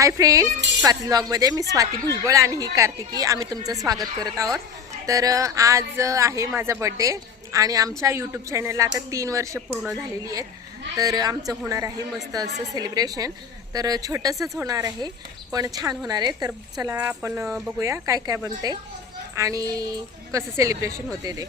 Hi friend Swati ब्लॉगमध्ये मी स्वाती भुजबळ आणि ही कार्तिकी. आम्ही तुमचं स्वागत करत आहोत. तर आज आहे माझा बड्डे आणि आमच्या यूट्यूब चॅनलला आता तीन वर्ष पूर्ण झालेली आहेत. तर आमचं होणार आहे मस्त असं सेलिब्रेशन तर छोटंसंच होणार आहे पण छान होणार आहे. तर चला आपण बघूया काय काय बनते आणि कसं सेलिब्रेशन होते ते.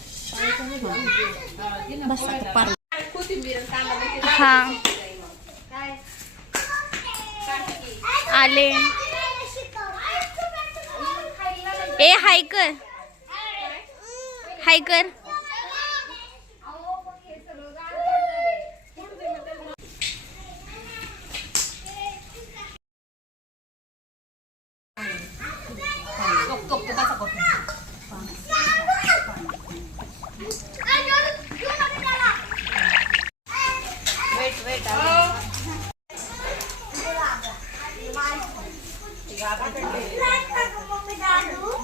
आहे. हा. आले. ए हाय कर. हाय कर.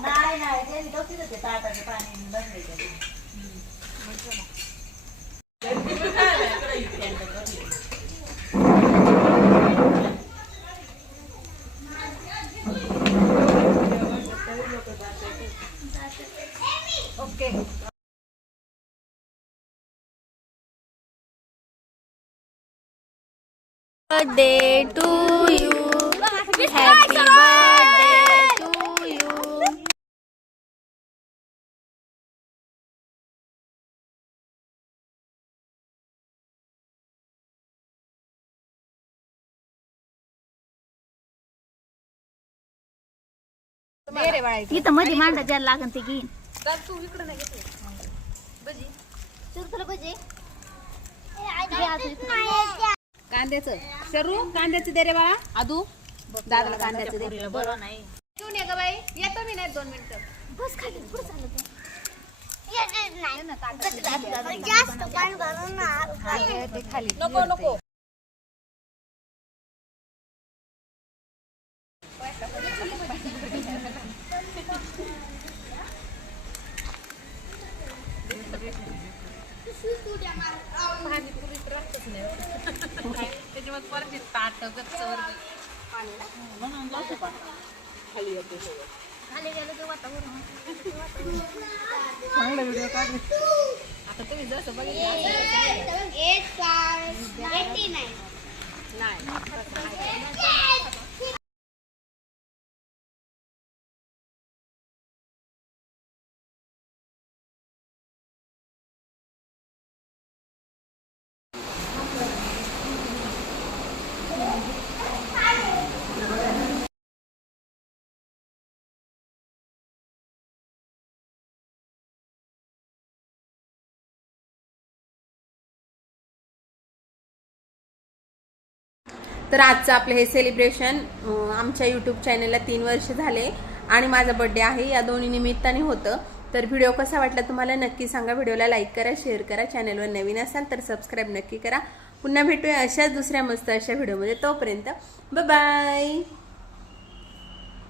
नाही नाही ते डोक्यात पाणी बसले birthday to you happy birthday to you इथं मध्ये मांडा ज्याला लागन ते घेईन. तुला भजी? कांद्याचं. शरू? कांद्याचं दे रे बाळा. आदू? दादाला कांद्याचं दे. घेऊन ये गं बाई. येतो मी नाही दोन मिनिटं. बस खाली पुढे चालत जास्त पाणी भरून ना. नको नको. त्याच्यामध्ये परत ताट गच्चवर खाली येते खाली गेलो ते वातावरण. चांगला व्हिडिओ आता तुम्ही जसं बघितलं तर आजचं आपलं हे सेलिब्रेशन आमच्या यूट्यूब चॅनलला तीन वर्ष झाले आणि माझा बड्डे आहे या दोन्ही निमित्ताने होतं. तर व्हिडिओ कसा वाटला तुम्हाला नक्की सांगा. व्हिडिओला लाईक करा शेअर करा. चॅनलवर नवीन असाल तर सबस्क्राईब नक्की करा. पुन्हा भेटूया अशाच दुसऱ्या मस्त अशा व्हिडिओमध्ये तोपर्यंत बाय